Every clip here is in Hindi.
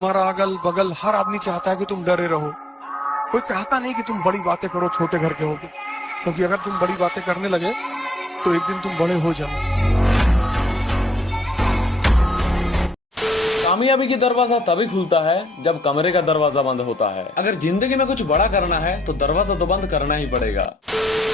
हमारा अगल बगल हर आदमी चाहता है कि तुम डरे रहो। कोई चाहता नहीं कि तुम बड़ी बातें करो छोटे घर के होगे, क्योंकि अगर तुम बड़ी बातें करने लगे तो एक दिन तुम बड़े हो जाओ। कामयाबी की दरवाजा तभी खुलता है जब कमरे का दरवाजा बंद होता है। अगर जिंदगी में कुछ बड़ा करना है तो दरवाजा तो बंद करना ही पड़ेगा।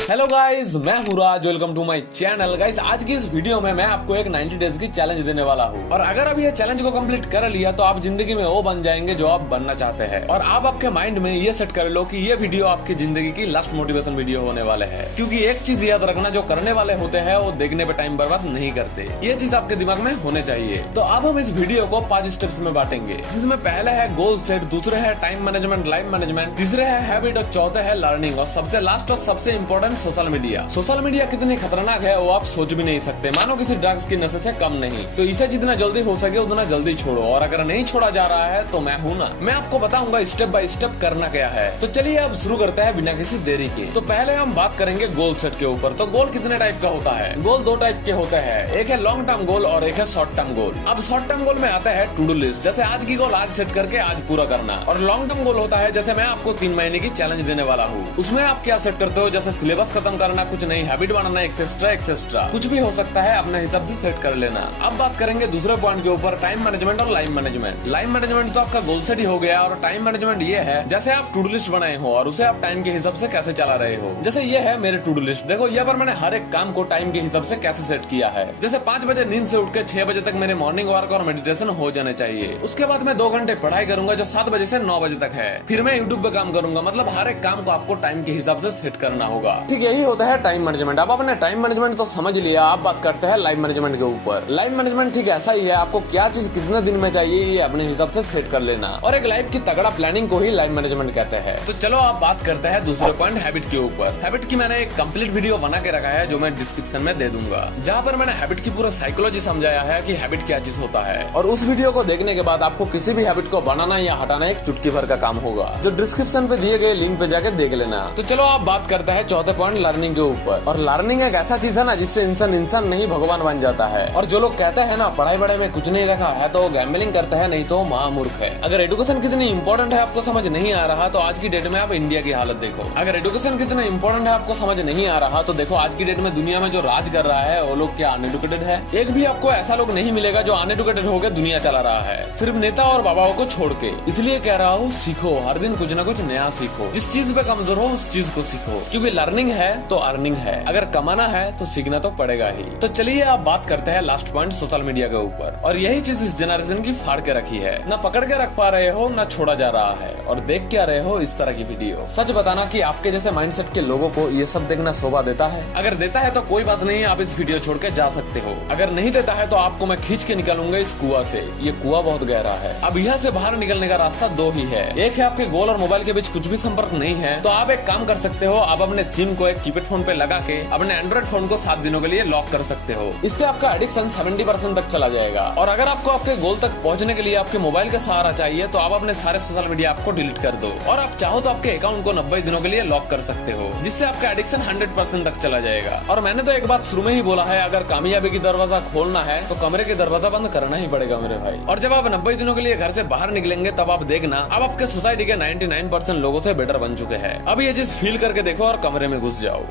हेलो गाइस, मैं हूँ Raj, welcome to my channel. Guys, आज की इस वीडियो में मैं आपको एक 90 डेज की चैलेंज देने वाला हूँ, और अगर आप ये चैलेंज को कंप्लीट कर लिया तो आप जिंदगी में वो बन जाएंगे जो आप बनना चाहते हैं। और आप आपके माइंड में ये सेट कर लो कि ये वीडियो आपकी जिंदगी की लास्ट मोटिवेशन वीडियो होने वाले है, क्योंकि एक चीज याद रखना, जो करने वाले होते हैं वो देखने पे टाइम बर्बाद नहीं करते। ये चीज आपके दिमाग में होने चाहिए। तो अब हम इस वीडियो को 5 स्टेप्स में बांटेंगे, जिसमें पहले है गोल सेट, दूसरे है टाइम मैनेजमेंट, लाइफ मैनेजमेंट, तीसरे है हैबिट, और चौथे है लर्निंग, और सबसे लास्ट और सबसे important social media. Social media कितनी खतरनाक है वो आप सोच भी नहीं सकते, मानो किसी ड्रग्स की नशे से कम नहीं। तो इसे जितना जल्दी हो सके उतना जल्दी छोड़ो, और अगर नहीं छोड़ा जा रहा है तो मैं हूं ना, मैं आपको बताऊंगा स्टेप बाय स्टेप करना क्या है। तो चलिए अब शुरू करते हैं बिना किसी देरी के। तो पहले हम बात करेंगे गोल सेट के ऊपर। तो गोल कितने टाइप का होता है? गोल 2 टाइप के होते हैं, एक है लॉन्ग टर्म गोल और एक है शॉर्ट टर्म गोल। अब शॉर्ट टर्म गोल में आता है टू डू लिस्ट, जैसे आज की गोल आज सेट करके आज पूरा करना। और लॉन्ग टर्म गोल होता है जैसे मैं आपको 3 महीने की चैलेंज देने वाला हूँ। उसमें आप क्या सेट करते हो, जैसे सिलेबस खत्म करना, कुछ नई हैबिट बनाना, एक्सेट्रा कुछ भी हो सकता है, अपने हिसाब से सेट कर लेना। अब बात करेंगे दूसरे पॉइंट के ऊपर, टाइम मैनेजमेंट और लाइफ मैनेजमेंट। लाइफ मैनेजमेंट तो आपका गोल सेट ही हो गया, और टाइम मैनेजमेंट ये है जैसे आप टू डू लिस्ट बनाए हो और उसे आप टाइम के हिसाब से कैसे चला रहे हो। जैसे ये है मेरे टू डू लिस्ट, देखो यहाँ पर मैंने हर एक काम को टाइम के हिसाब से कैसे सेट किया है। जैसे 5 बजे नींद से उठ के 6 बजे तक मेरे मॉर्निंग वॉक और मेडिटेशन हो जाने चाहिए। उसके बाद मैं 2 घंटे पढ़ाई करूंगा जो 7 बजे से 9 बजे तक है। फिर मैं यूट्यूब पे काम करूंगा। मतलब हर एक काम को आपको टाइम के हिसाब से सेट करना होगा। ठीक यही होता है टाइम मैनेजमेंट। अब आपने टाइम मैनेजमेंट तो समझ लिया, आप बात करते हैं लाइफ मैनेजमेंट के ऊपर। लाइफ मैनेजमेंट ठीक ऐसा ही है, आपको क्या चीज कितने दिन में चाहिए ये अपने हिसाब से सेट कर लेना, और एक लाइफ की तगड़ा प्लानिंग को ही लाइफ मैनेजमेंट कहते हैं। तो चलो आप बात करते हैं दूसरे पॉइंट हैबिट के ऊपर। हैबिट की मैंने एक कंप्लीट वीडियो बना के रखा है जो मैं डिस्क्रिप्शन में दे दूंगा, जहाँ पर मैंने हैबिट की पूरा साइकोलॉजी समझाया है कि हैबिट क्या चीज होता है। और उस वीडियो को देखने के बाद आपको किसी भी हैबिट को बनाना या हटाना एक चुटकी भर का काम होगा, जो डिस्क्रिप्शन पे दिए गए लिंक पे जाके देख लेना। तो चलो आप बात करते हैं चौथे पॉइंट लर्निंग के ऊपर। और लर्निंग एक ऐसा चीज है ना जिससे इंसान नहीं भगवान बन जाता है। और जो लोग कहते हैं ना पढ़ाई बड़े में कुछ नहीं रखा है, तो वो गैम्बलिंग करते हैं, नहीं तो महामूर्ख है। अगर एजुकेशन कितनी इंपॉर्टेंट है आपको समझ नहीं आ रहा, तो आज की डेट में आप इंडिया की हालत देखो। अगर एजुकेशन कितना इंपॉर्टेंट है आपको समझ नहीं आ रहा, तो देखो आज की डेट में दुनिया में जो राज कर रहा है वो लोग क्या अनएडुकेटेड है। एक भी आपको ऐसा लोग नहीं मिलेगा जो अनएडुकेटेड होकर दुनिया चला रहा है, सिर्फ नेता और बाबाओं को छोड़ के। इसलिए कह रहा हूँ, सीखो, हर दिन कुछ न कुछ नया सीखो। जिस चीज पे कमजोर हो उस चीज को सीखो, क्योंकि लर्निंग है तो अर्निंग है। अगर कमाना है तो सीखना तो पड़ेगा ही। तो चलिए आप बात करते हैं लास्ट पॉइंट सोशल मीडिया के ऊपर। और यही चीज इस जनरेशन की फाड़ के रखी है, ना पकड़ के रख पा रहे हो ना छोड़ा जा रहा है, और देख क्या रहे हो इस तरह की वीडियो। सच बताना कि आपके जैसे माइंडसेट के लोगों को ये सब देखना शोभा देता है? अगर देता है तो कोई बात नहीं, आप इस वीडियो छोड़ के जा सकते हो। अगर नहीं देता है तो आपको मैं खींच के निकालूंगा इस कुआं से। ये कुआं बहुत गहरा है। अब यहाँ से बाहर निकलने का रास्ता 2 ही है। एक है आपके गोल और मोबाइल के बीच कुछ भी संपर्क नहीं है, तो आप एक काम कर सकते हो, आप अपने सिम को एक कीपैड फोन पे लगा के अपने एंड्रॉइड फोन को 7 दिनों के लिए लॉक कर सकते हो। इससे आपका एडिक्शन 70% तक चला जाएगा। और अगर आपको आपके गोल तक पहुंचने के लिए आपके मोबाइल का सहारा चाहिए, तो आप अपने सारे सोशल मीडिया ऐप को डिलीट कर दो, और आप चाहो तो आपके अकाउंट को 90 दिनों के लिए लॉक कर सकते हो, जिससे आपका एडिक्शन 100% तक चला जाएगा। और मैंने तो एक बात शुरू में ही बोला है, अगर कामयाबी की दरवाजा खोलना है तो कमरे के दरवाजा बंद करना ही पड़ेगा मेरे भाई। और जब आप 90 दिनों के लिए घर से बाहर निकलेंगे, तब आप देखना आप आपके सोसाइटी के 99% लोगों से बेटर बन चुके हैं। अब ये चीज फील करके देखो और कमरे में घुस जाओ।